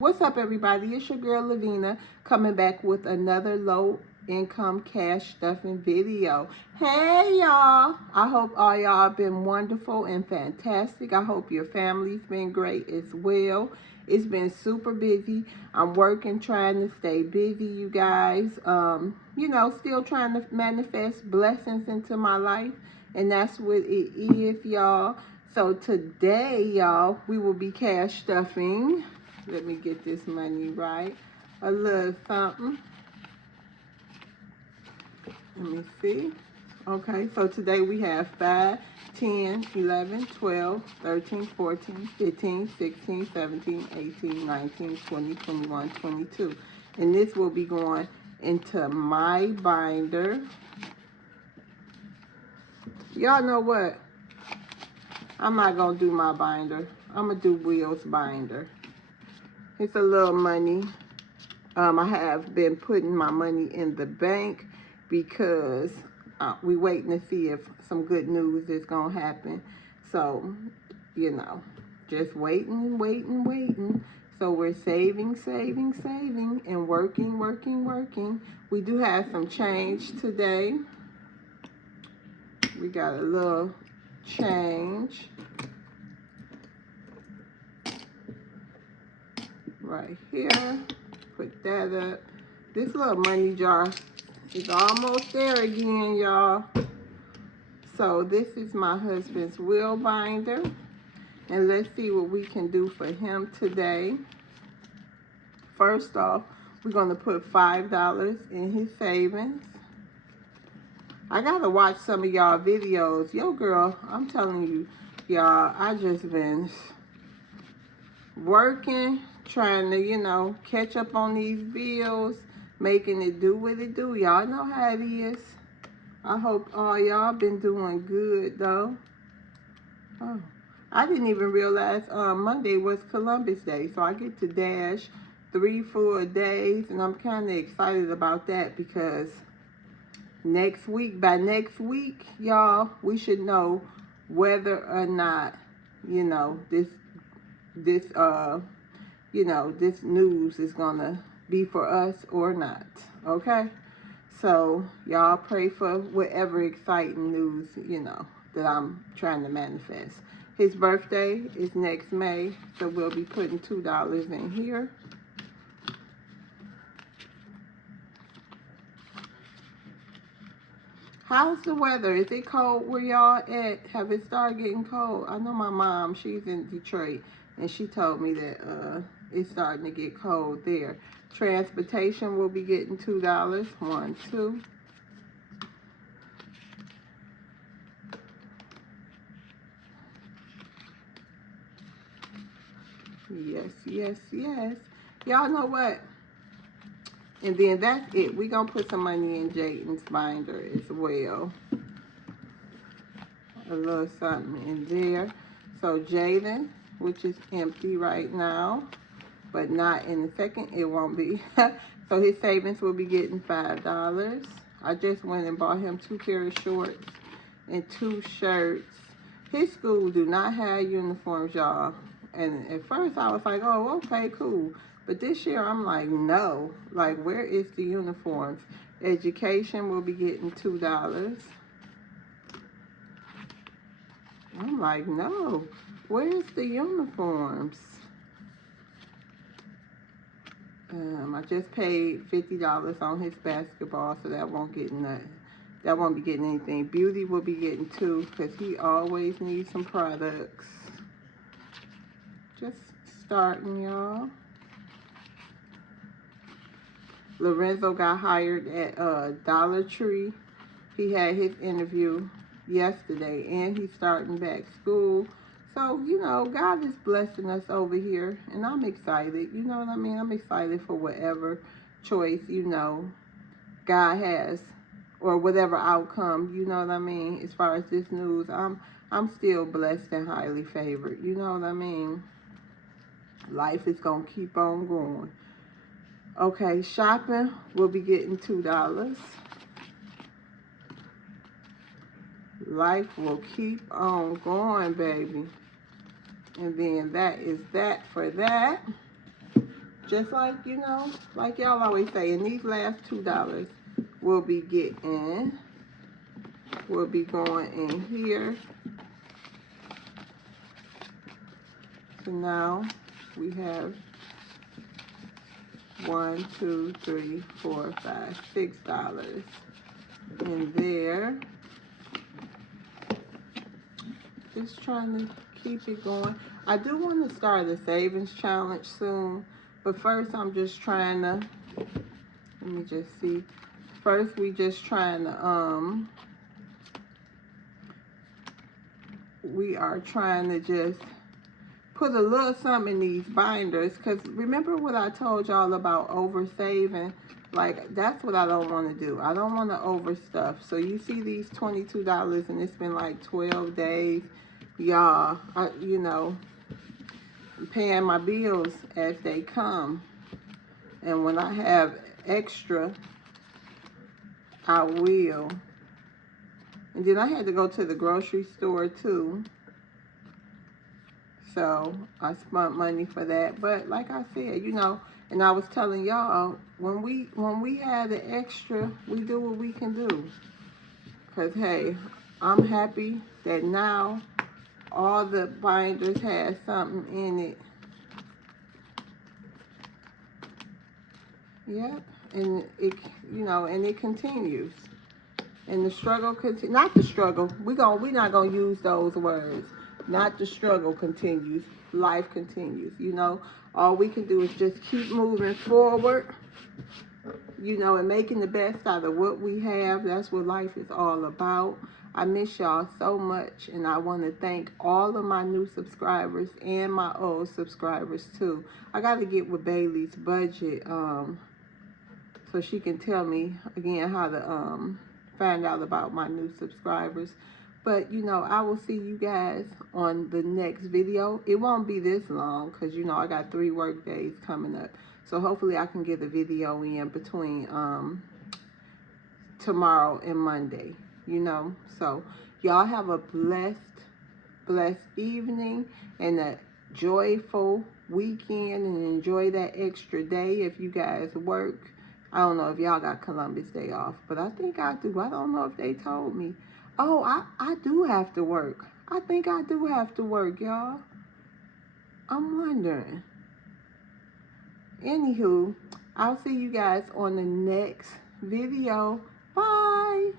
What's up, everybody? It's your girl Lavina coming back with another low income cash stuffing video. Hey y'all, I hope all y'all been wonderful and fantastic. I hope your family's been great as well. It's been super busy. I'm working, trying to stay busy, you guys. Still trying to manifest blessings into my life, and that's what it is, y'all. So today, y'all, we will be cash stuffing. Let me get this money right. A little something. Let me see. Okay, so today we have 5, 10, 11, 12, 13, 14, 15, 16, 17, 18, 19, 20, 21, 22. And this will be going into my binder. Y'all know what? I'm not going to do my binder. I'm going to do Will's binder. It's a little money. I have been putting my money in the bank because we waiting to see if some good news is going to happen. So, just waiting. So we're saving, and working. We do have some change today. We got a little change right here. Put that up. This little money jar is almost there again, y'all. So this is my husband's will binder. And let's see what we can do for him today. First off, we're going to put $5 in his savings. I got to watch some of y'all videos. Yo, girl, I'm telling you, y'all, I just been working, trying to, catch up on these bills, making it do what it do. Y'all know how it is. I hope all y'all been doing good, though. Oh, I didn't even realize Monday was Columbus Day, so I get to dash 3 full days, and I'm kind of excited about that because by next week, y'all, we should know whether or not, this news is gonna be for us or not. Okay, so y'all pray for whatever exciting news that I'm trying to manifest. His birthday is next May, so we'll be putting $2 in here. How's the weather? Is it cold where y'all at? Have it started getting cold? I know my mom, she's in Detroit, and she told me that it's starting to get cold there. Transportation will be getting $2. 1, 2. Yes. Y'all know what? And then that's it. We're going to put some money in Jayden's binder as well. A little something in there. So Jayden, which is empty right now, but not in a second, it won't be. So his savings will be getting $5. I just went and bought him 2 pairs of shorts and 2 shirts. His school do not have uniforms, y'all. And at first I was like, oh, okay, cool. But this year I'm like, no. Like, where is the uniforms? Education will be getting $2. I'm like, no. Where's the uniforms? I just paid $50 on his basketball, so that won't get nothing. That won't be getting anything. Beauty will be getting 2 because he always needs some products. Just starting, y'all. Lorenzo got hired at Dollar Tree. He had his interview yesterday, and he's starting back school. So, God is blessing us over here, and I'm excited. You know what I mean? I'm excited for whatever choice, God has, or whatever outcome, you know what I mean? As far as this news, I'm still blessed and highly favored. You know what I mean? Life is going to keep on going. Okay, shopping, we'll be getting $2. Life will keep on going, baby. And then that is that for that. just like, you know, like y'all always say, in these last $2 we'll be getting, we'll be going in here. So now we have 1, 2, 3, 4, 5, $6 in there. Just trying to keep it going. I do want to start a savings challenge soon, but first I'm just trying to, let me just see. First we just trying to, we are trying to just put a little something in these binders, because remember what I told y'all about over saving? Like, that's what I don't want to do. I don't want to overstuff. So you see these $22 and it's been like 12 days. Y'all, you know, I'm paying my bills as they come. And when I have extra, I will. And then I had to go to the grocery store too. So I spent money for that. But like I said, you know, and I was telling y'all, when we have the extra, we do what we can do. Because hey, I'm happy that now all the binders have something in it. Yep. And it, you know, and it continues. And the struggle continues. Not the struggle. We're not gonna use those words. Not the struggle continues. Life continues. You know, all we can do is just keep moving forward. You know, and making the best out of what we have. That's what life is all about. I miss y'all so much, and I want to thank all of my new subscribers and my old subscribers too. I got to get with Bailey's budget, so she can tell me again how to find out about my new subscribers. But you know, I will see you guys on the next video. It won't be this long because you know I got 3 work days coming up. So hopefully I can get a video in between tomorrow and Monday, you know. So y'all have a blessed evening and a joyful weekend, and enjoy that extra day if you guys work. I don't know if y'all got Columbus Day off, but I think I do. I don't know if they told me. Oh, I do have to work. I think I do have to work, y'all. I'm wondering. Anywho, I'll see you guys on the next video. Bye.